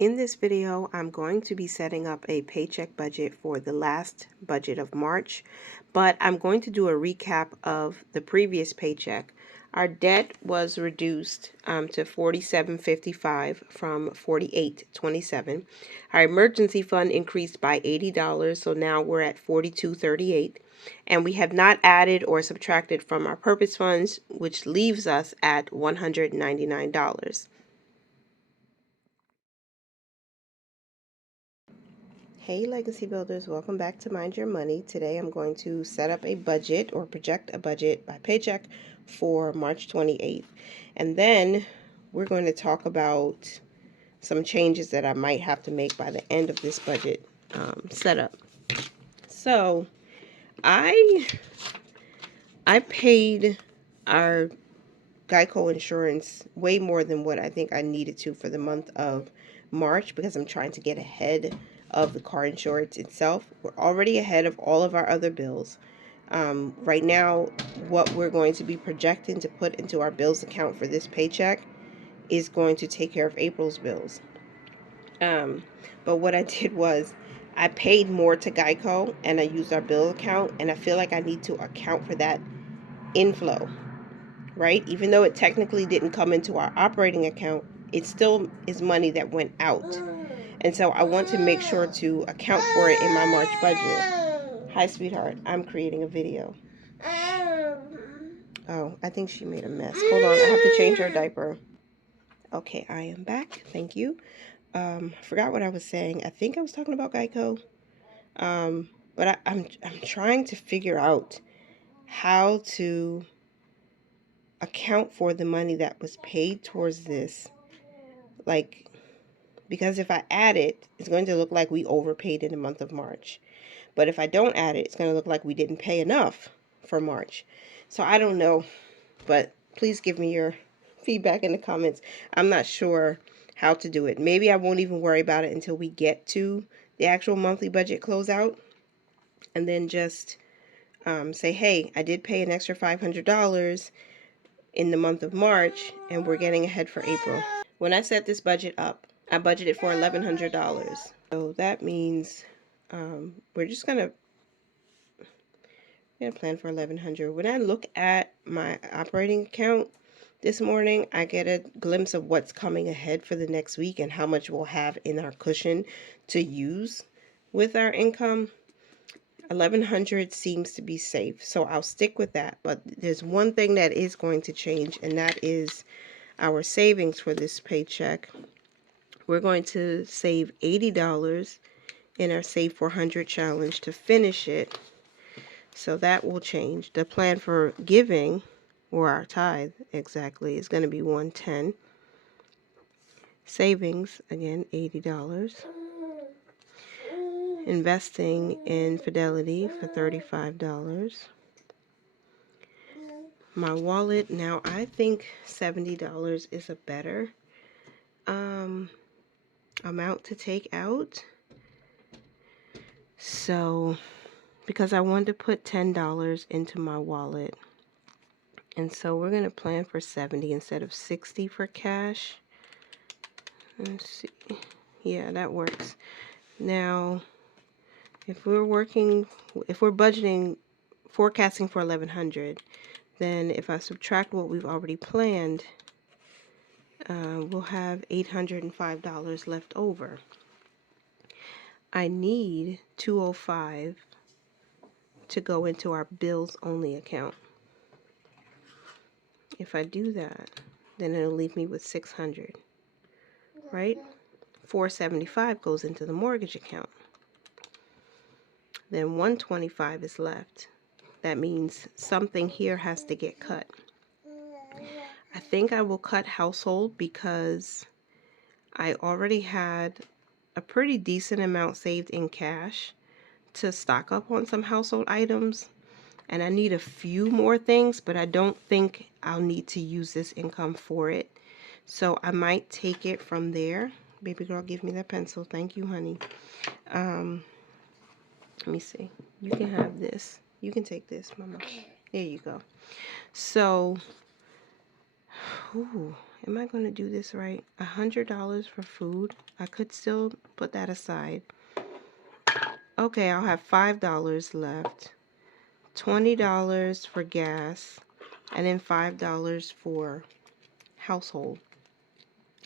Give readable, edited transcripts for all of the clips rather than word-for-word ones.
In this video, I'm going to be setting up a paycheck budget for the last budget of March, but I'm going to do a recap of the previous paycheck. Our debt was reduced to $47.55 from $48.27. Our emergency fund increased by $80, so now we're at $42.38. And we have not added or subtracted from our purpose funds, which leaves us at $199. Hey Legacy Builders, welcome back to Mind Your Money. Today I'm going to set up a budget or project a budget by paycheck for March 28th. And then we're going to talk about some changes that I might have to make by the end of this budget setup. So I paid our Geico insurance way more than what I think I needed to for the month of March because I'm trying to get ahead of the car insurance itself. We're already ahead of all of our other bills. Right now, what we're going to be projecting to put into our bills account for this paycheck is going to take care of April's bills. But what I did was I paid more to Geico and I used our bill account, and I feel like I need to account for that inflow. Right? Even though it technically didn't come into our operating account, it still is money that went out. And so I want to make sure to account for it in my March budget. Hi, sweetheart. I'm creating a video. Oh, I think she made a mess. Hold on. I have to change her diaper. Okay, I am back. Thank you. I forgot what I was saying. I think I was talking about Geico. But I'm trying to figure out how to account for the money that was paid towards this, because if I add it, it's going to look like we overpaid in the month of March. But if I don't add it, it's going to look like we didn't pay enough for March. So I don't know, but please give me your feedback in the comments. I'm not sure how to do it. Maybe I won't even worry about it until we get to the actual monthly budget closeout, and then just say, hey, I did pay an extra $500 in the month of March, and we're getting ahead for April. When I set this budget up, I budgeted for $1,100. So that means we're just gonna plan for $1,100. When I look at my operating account this morning, I get a glimpse of what's coming ahead for the next week and how much we'll have in our cushion to use with our income. 1,100 seems to be safe, so I'll stick with that. But there's one thing that is going to change, and that is our savings for this paycheck. We're going to save $80 in our Save 400 challenge to finish it. So that will change. The plan for giving, or our tithe exactly, is going to be $110. Savings, again, $80. Investing in Fidelity for $35. My wallet, now I think $70 is a better amount to take out. So, because I wanted to put $10 into my wallet. And so we're going to plan for 70 instead of 60 for cash. Let's see. Yeah, that works. Now, if we're budgeting, forecasting for 1,100, then if I subtract what we've already planned, we'll have $805 left over. I need $205 to go into our bills only account. If I do that, then it'll leave me with $600, right? $475 goes into the mortgage account. Then $125 is left. That means something here has to get cut. I think I will cut household because I already had a pretty decent amount saved in cash to stock up on some household items. And I need a few more things, but I don't think I'll need to use this income for it. So I might take it from there. Baby girl, give me that pencil. Thank you, honey. Let me see. You can have this. You can take this, Mama. There you go. So, am I going to do this right? $100 for food. I could still put that aside. Okay, I'll have $5 left. $20 for gas, and then $5 for household,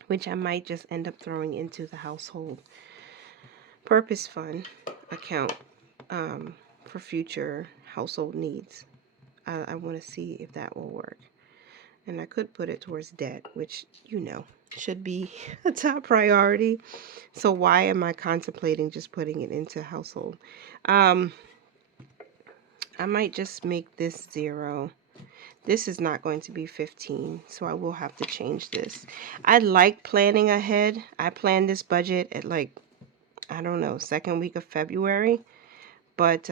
which I might just end up throwing into the household purpose fund account for future household needs. I want to see if that will work. And I could put it towards debt, which, you know, should be a top priority. So why am I contemplating just putting it into household? I might just make this 0. This is not going to be 15, so I will have to change this. I like planning ahead. I planned this budget at, like, I don't know, second week of February. But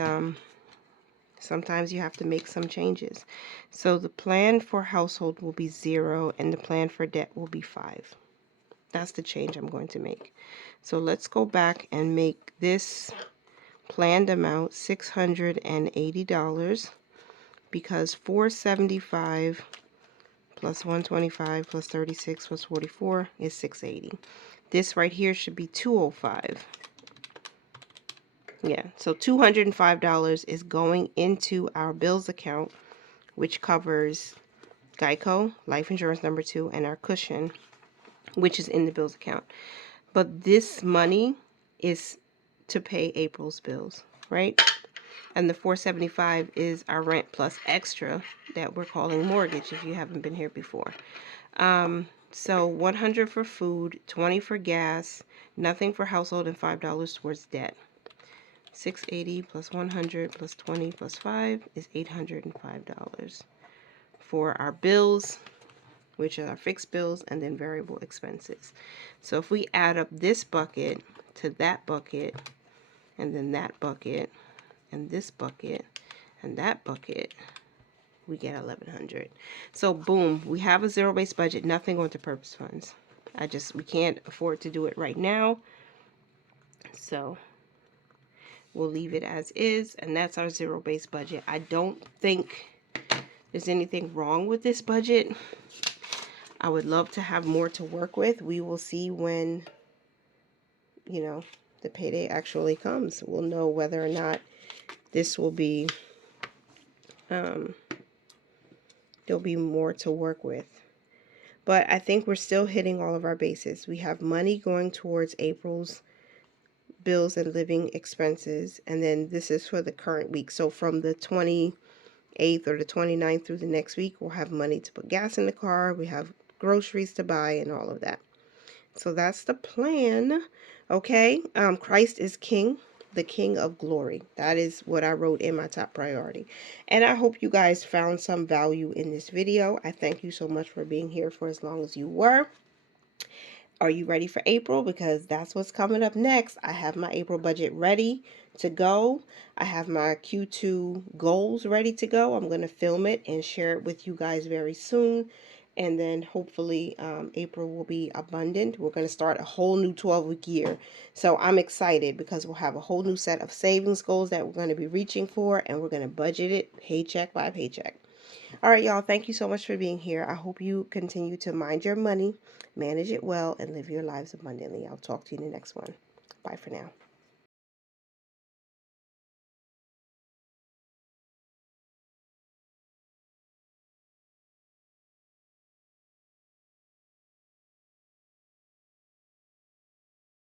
sometimes you have to make some changes. So the plan for household will be 0, and the plan for debt will be 5. That's the change I'm going to make. So let's go back and make this planned amount $680, because $475 plus 125 plus 36 plus 44 is 680. This right here should be 205. Yeah, so $205 is going into our bills account, which covers Geico, life insurance number 2, and our cushion, which is in the bills account. But this money is to pay April's bills, right? And the $475 is our rent plus extra that we're calling mortgage if you haven't been here before. So $100 for food, $20 for gas, nothing for household, and $5 towards debt. 680 plus 100 plus 20 plus 5 is $805 for our bills, which are our fixed bills, and then variable expenses. So if we add up this bucket to that bucket, and then that bucket, and this bucket, and that bucket, we get $1,100. So boom, we have a zero-based budget, nothing going to purpose funds. We can't afford to do it right now. So we'll leave it as is, and that's our zero-based budget. I don't think there's anything wrong with this budget. I would love to have more to work with. We will see when, you know, the payday actually comes. We'll know whether or not this will be, there'll be more to work with. But I think we're still hitting all of our bases. We have money going towards April's bills and living expenses, and then this is for the current week. So from the 28th or the 29th through the next week, we'll have money to put gas in the car. We have groceries to buy and all of that. So that's the plan. Okay, Christ is King, the King of Glory. That is what I wrote in my top priority. And I hope you guys found some value in this video. I thank you so much for being here for as long as you were. Are you ready for April? Because that's what's coming up next. I have my April budget ready to go. I have my Q2 goals ready to go. I'm going to film it and share it with you guys very soon. And then hopefully April will be abundant. We're going to start a whole new 12-week year. So I'm excited because we'll have a whole new set of savings goals that we're going to be reaching for. And we're going to budget it paycheck by paycheck. All right, y'all. Thank you so much for being here. I hope you continue to mind your money, manage it well, and live your lives abundantly. I'll talk to you in the next one. Bye for now.